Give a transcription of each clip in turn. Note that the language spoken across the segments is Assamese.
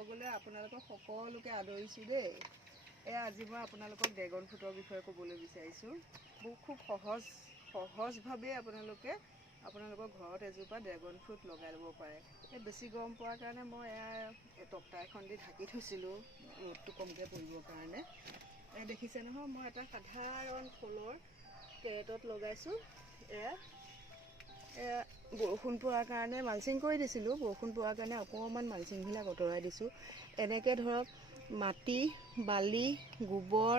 ব্লগলৈ আপোনালোকক সকলোকে আদৰিছোঁ দেই। আজি মই আপোনালোকক ড্ৰেগন ফ্ৰুটৰ বিষয়ে ক'বলৈ বিচাৰিছোঁ। খুব সহজভাৱে আপোনালোকৰ ঘৰত এজোপা ড্ৰেগন ফ্ৰুট লগাই ল'ব পাৰে। বেছি গৰম পোৱাৰ কাৰণে মই টক্টা এখন দি ঢাকি থৈছিলোঁ ৰ'দটো কমকৈ পৰিবৰ কাৰণে। দেখিছে নহয়, মই এটা সাধাৰণ ফুলৰ কেৰেটত লগাইছোঁ। বৰষুণ পোৱাৰ কাৰণে মালচিং কৰি দিছিলোঁ। বৰষুণ পোৱাৰ কাৰণে অকণমান মালচিংবিলাক আঁতৰাই দিছোঁ। এনেকৈ ধৰক মাটি, বালি, গোবৰ,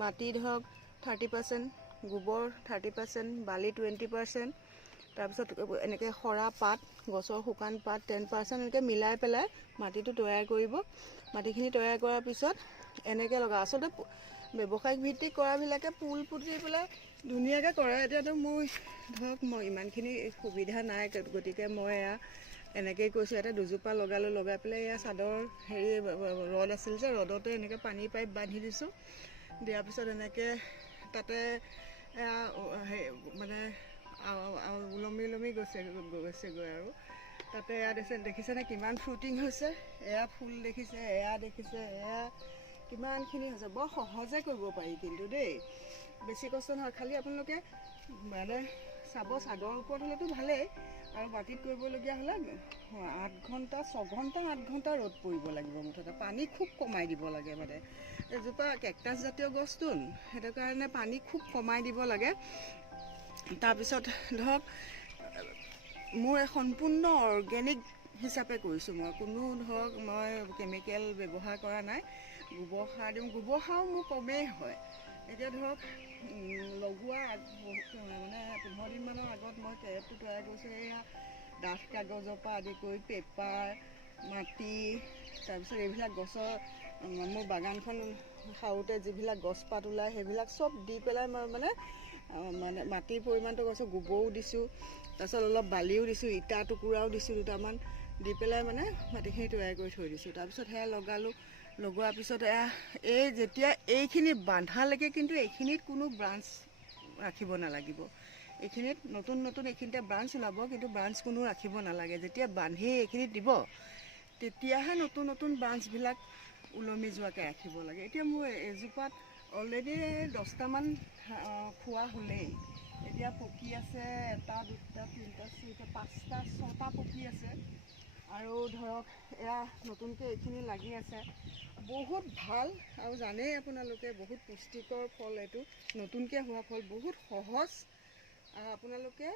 মাটি ধৰক 30%, গোবৰ 30%, বালি 20%, তাৰপিছত এনেকৈ সৰা পাত, গছৰ শুকান পাত 10% এনেকৈ মিলাই পেলাই মাটিটো তৈয়াৰ কৰিব। মাটিখিনি তৈয়াৰ কৰাৰ পিছত এনেকৈ লগা। আচলতে ব্যৱসায়িক ভিত্তিক কৰাবিলাকে পুল পুতি পেলাই ধুনীয়াকৈ কৰে। এতিয়াতো মই ইমানখিনি সুবিধা নাই, গতিকে মই এনেকৈয়ে কৈছোঁ। ইয়াতে দুজোপা লগালোঁ, লগাই পেলাই চাদৰ ৰদ আছিল যে ৰদতে এনেকৈ পানী পাইপ বান্ধি দিছোঁ। দিয়াৰ পিছত এনেকৈ তাতে মানে ওলমি গৈছেগৈ আৰু তাতে দেখিছেনে কিমান ফ্ৰুটিং হৈছে। ফুল দেখিছে, দেখিছে, কিমানখিনি হৈছে। বৰ সহজে কৰিব পাৰি কিন্তু দেই, বেছি কষ্ট নহয়। খালি আপোনালোকে মানে চাব, চাদৰ ওপৰত হ'লেতো ভালেই, আৰু মাটিত কৰিবলগীয়া হ'লে 8 ঘণ্টা 6 ঘণ্টা 8 ঘণ্টা ৰ'দ পৰিব লাগিব মুঠতে। পানী খুব কমাই দিব লাগে। মানে এজোপা কেকটাছ জাতীয় গছটো, সেইটো কাৰণে পানী খুব কমাই দিব লাগে। তাৰপিছত ধৰক মোৰ সম্পূৰ্ণ অৰ্গেনিক হিচাপে কৰিছোঁ। মই কেমিকেল ব্যৱহাৰ কৰা নাই। গোবৰ সাৰ দিওঁ, গোবৰ সাৰো মোৰ কমেই হয়। এতিয়া ধৰক লগোৱা মানে 15 দিনমানৰ আগত মই কেৰেটটো তৈয়াৰ কৰিছোঁ। ডাঠ কাগজৰ পৰা আদি কৰি পেপাৰ, মাটি, তাৰপিছত এইবিলাক গছৰ মোৰ বাগানখন সাৰোঁতে যিবিলাক গছপাত ওলায় সেইবিলাক চব দি পেলাই মই মানে মাটিৰ পৰিমাণটো কৈছোঁ। গোবৰো দিছোঁ, তাৰপিছত অলপ বালিও দিছোঁ, ইটা টুকুৰাও দিছোঁ দুটামান, দি পেলাই মানে মাটিখিনি তৈয়াৰ কৰি থৈ দিছোঁ। তাৰপিছত সেয়া লগালোঁ। লগোৱাৰ পিছত যেতিয়া এইখিনি বান্ধালৈকে কিন্তু এইখিনিত কোনো ব্ৰাঞ্চ ৰাখিব নালাগিব। এইখিনিত নতুন এইখিনিতে ব্ৰাঞ্চ ওলাব, কিন্তু ব্ৰাঞ্চ কোনো ৰাখিব নালাগে। যেতিয়া বান্ধি এইখিনিত দিব, তেতিয়াহে নতুন ব্ৰাঞ্চবিলাক ওলমি যোৱাকৈ ৰাখিব লাগে। এতিয়া মোৰ এজোপাত অলৰেডি 10টামান খোৱা হ'লেই। এতিয়া পকি আছে 1, 2, 3, 4, 5টা 6টা পকি আছে। আৰু ধৰক নতুনকৈ এইখিনি লাগি আছে। বহুত ভাল, আৰু জানেই আপোনালোকে বহুত পুষ্টিকৰ ফল। এইটো নতুনকৈ হোৱা ফল, বহুত সহজ, আপোনালোকে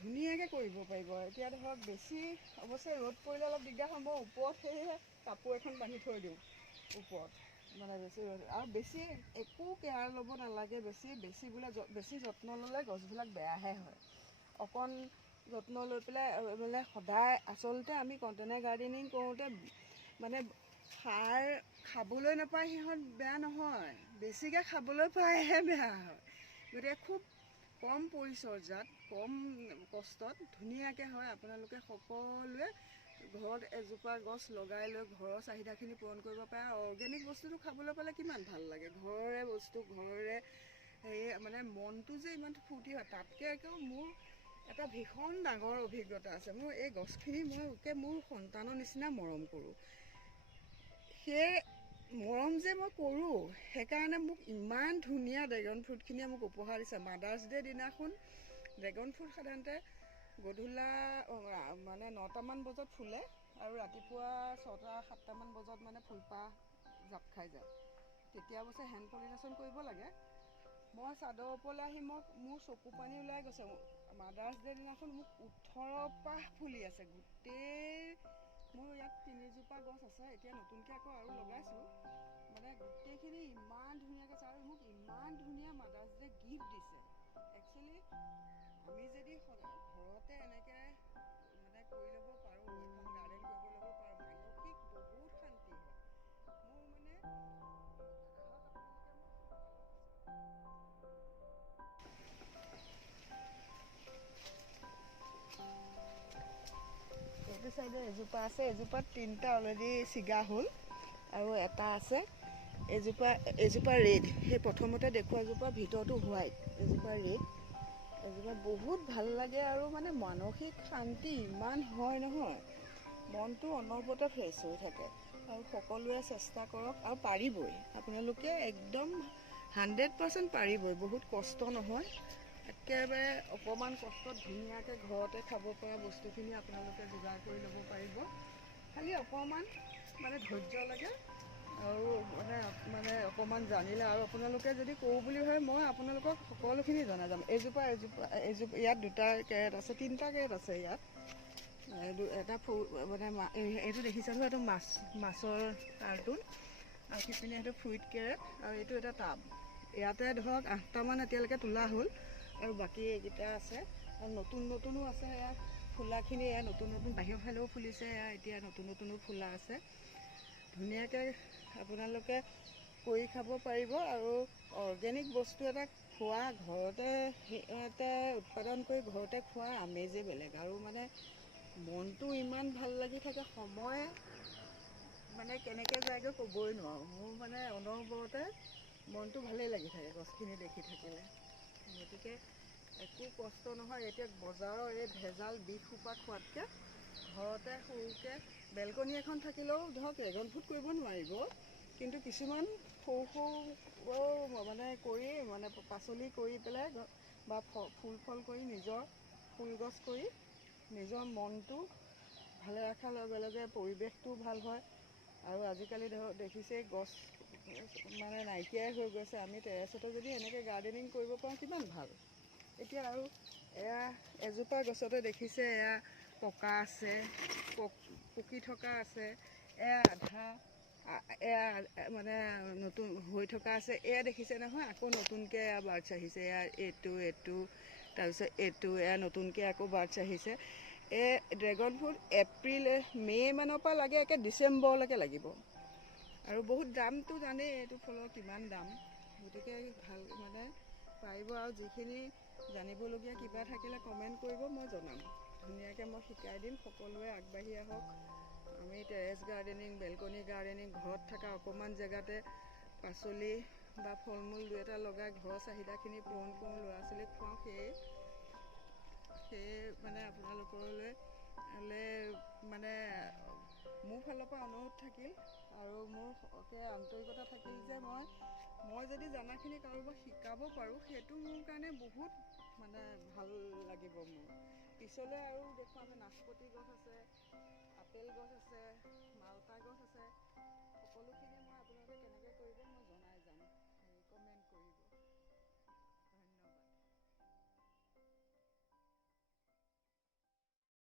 ধুনীয়াকৈ কৰিব পাৰিব। এতিয়া ধৰক বেছি অৱশ্যে ৰ'দ পৰিলে অলপ দিগদাৰ হ'ব। ওপৰত সেয়েহে কাপোৰ এখন বান্ধি থৈ দিওঁ ওপৰত, মানে বেছি ৰ'দ। আৰু বেছি একো কেয়াৰ ল'ব নালাগে। বেছি যত্ন ল'লে গছবিলাক বেয়াহে হয়। অকণ যত্ন লৈ পেলাই মানে সদায়, আচলতে আমি কণ্টেইনাৰ গাৰ্ডেনিং কৰোঁতে মানে সাৰ খাবলৈ নাপায় সিহঁত বেয়া নহয়, বেছিকৈ খাবলৈ পায়হে বেয়া হয়। গতিকে খুব কম পৰিচৰ্যাত, কম কষ্টত ধুনীয়াকৈ হয়। আপোনালোকে সকলোৱে ঘৰত এজোপা গছ লগাই লৈ ঘৰৰ চাহিদাখিনি পূৰণ কৰিব পাৰে। অৰ্গেনিক বস্তুটো খাবলৈ পালে কিমান ভাল লাগে। ঘৰৰে বস্তু, ঘৰৰে মানে মনটো যে ইমান ফূৰ্তি হয়। তাতকৈ একদম মোৰ এটা ভীষণ ডাঙৰ অভিজ্ঞতা আছে। মোৰ এই গছখিনি মোৰ সন্তানৰ নিচিনা মৰম কৰোঁ। সেই মৰম যে মই কৰোঁ, সেইকাৰণে মোক ইমান ধুনীয়া ড্ৰেগন ফ্ৰুটখিনিয়ে মোক উপহাৰ দিছে। মাদাৰ্ছ ডে' দিনাখন ড্ৰেগন ফ্ৰুট সাধাৰণতে গধূলা মানে 9টামান বজাত ফুলে, আৰু ৰাতিপুৱা 6টা 7টামান বজাত মানে ফুলপাহ জাপ খাই যায়। তেতিয়া অৱশ্যে হেণ্ড পলিনেশ্যন কৰিব লাগে। মই চাদৰ ওপৰলৈ আহি মোৰ চকু পানী ওলাই গৈছে। মাদাৰ্ছ ডে' দিনাখন মোক 18 পাহ ফুলি আছে গোটেই। মোৰ ইয়াত 3জোপা গছ আছে, এতিয়া নতুনকৈ আকৌ আৰু লগাইছোঁ। মানে গোটেইখিনি ইমান ধুনীয়াকৈ আছে, আৰু মোক ইমান ধুনীয়া মাদাৰ্ছ ডে' গিফ্ট দিছে। একচুৱেলি আমি যদি ঘৰতে এনেকৈ মানে কৰি ল'ব পাৰোঁ, এখন গাৰ্ডেন কৰিব ল'ব পাৰোঁ, মানসিক বহুত শান্তি হয়। মোৰ মানে আহক আপোনালোকে মোৰ চোতালত এইটো চাইডে এজোপা আছে। এজোপাত 3টা অলৰেডি ছিগা হ'ল, আৰু এটা আছে। এজোপা ৰেড, সেই প্ৰথমতে দেখুৱাজোপা ভিতৰটো হোৱাইট, এজোপা ৰেড। এজোপা বহুত ভাল লাগে, আৰু মানে মানসিক শান্তি ইমান হয় নহয়। মনটো অনবৰতে ফ্ৰেছ হৈ থাকে। আৰু সকলোৱে চেষ্টা কৰক, আৰু পাৰিবই আপোনালোকে, একদম 100% পাৰিবই। বহুত কষ্ট নহয়, একেবাৰে অকণমান কষ্টত ধুনীয়াকৈ ঘৰতে খাব পৰা বস্তুখিনি আপোনালোকে যোগাৰ কৰি ল'ব পাৰিব। খালি অকণমান মানে ধৈৰ্য লাগে, আৰু মানে অকণমান জানিলে, আৰু আপোনালোকে যদি কৰোঁ বুলি ভাবে মই আপোনালোকক সকলোখিনি জনাই যাম। এজোপা ইয়াত 2টা কেৰেট আছে, 3টা কেৰেট আছে ইয়াত। এটা মানে এইটো দেখিছে নহয়, এইটো মাছৰ কাৰ্টুন, আৰু সিপিনে সেইটো ফ্ৰুইট কেৰেট, আৰু এইটো এটা টাব। ইয়াতে ধৰক 8টামান এতিয়ালৈকে তোলা হ'ল, আৰু বাকী এইকেইটা আছে। আৰু নতুনো আছে। এয়া ফুলাখিনি এয়া নতুন বাহিৰৰ ফালেও ফুলিছে, এয়া এতিয়া নতুনো ফুলা আছে। ধুনীয়াকৈ আপোনালোকে কৰি খাব পাৰিব। আৰু অৰ্গেনিক বস্তু এটা খোৱা, ঘৰতে উৎপাদন কৰি ঘৰতে খোৱা আমেজেই বেলেগ। আৰু মানে মনটো ইমান ভাল লাগি থাকে, সময় মানে কেনেকৈ যায়গৈ ক'বই নোৱাৰোঁ। মোৰ মানে অনবৰতে মনটো ভালেই লাগি থাকে গছখিনি দেখি থাকিলে। গতিকে একো কষ্ট নহয়। এতিয়া বজাৰৰ এই ভেজাল বিষসোপা খোৱাতকৈ ঘৰতে সৰুকৈ বেলকনি এখন থাকিলেও ধৰক ড্ৰেগন ফ্ৰুট কৰিব নোৱাৰিব, কিন্তু কিছুমান সৰু মানে কৰি মানে পাচলি কৰি পেলাই, বা ফল কৰি, নিজৰ ফুলগছ কৰি নিজৰ মনটো ভালে ৰখাৰ লগে লগে পৰিৱেশটোও ভাল হয়। আৰু আজিকালি দেখিছেই গছ মানে নাইকিয়াই হৈ গৈছে। আমি টেৰেছতো যদি এনেকৈ গাৰ্ডেনিং কৰিব পাৰোঁ কিমান ভাল। এতিয়া আৰু এয়া এজোপা গছতে দেখিছে, এয়া পকা আছে, পকি থকা আছে, এয়া আধা, এয়া মানে নতুন হৈ থকা আছে। এয়া দেখিছে নহয়, আকৌ নতুনকৈ এয়া বাৰ্ডছ আহিছে। এয়া এইটো তাৰপিছত এইটো, এয়া নতুনকৈ আকৌ বাৰ্ডছ আহিছে। এই ড্ৰেগন ফ্ৰুট মে' মানৰ পৰা লাগে, একে ডিচেম্বৰলৈকে লাগিব। আৰু বহুত দামটো জানেই, এইটো ফলৰ কিমান দাম। গতিকে ভাল মানে পাৰিব। আৰু যিখিনি জানিবলগীয়া কিবা থাকিলে কমেণ্ট কৰিব, মই জনাম। ধুনীয়াকৈ মই শিকাই দিম। সকলোৱে আগবাঢ়ি আহক। আমি টেৰেছ গাৰ্ডেনিং, বেলকনি গাৰ্ডেনিং, ঘৰত থকা অকণমান জেগাতে পাচলি বা ফল মূল 2এটা লগাই ঘৰৰ চাহিদাখিনি পূৰণ কৰোঁ, ল'ৰা ছোৱালীক খুৱাওঁ। সেয়ে মানে আপোনালোকলৈ মানে মোৰ ফালৰ পৰা অনুৰোধ থাকিল, আৰু মোৰ আন্তৰিকতা থাকিল যে মই যদি জানাখিনি কাৰোবাক শিকাব পাৰোঁ, সেইটো মোৰ কাৰণে বহুত মানে ভাল লাগিব। মোৰ পিছলৈ আৰু দেখুৱাম। নাচপতি গছ আছে, আপেল গছ আছে, মালতা গছ আছে।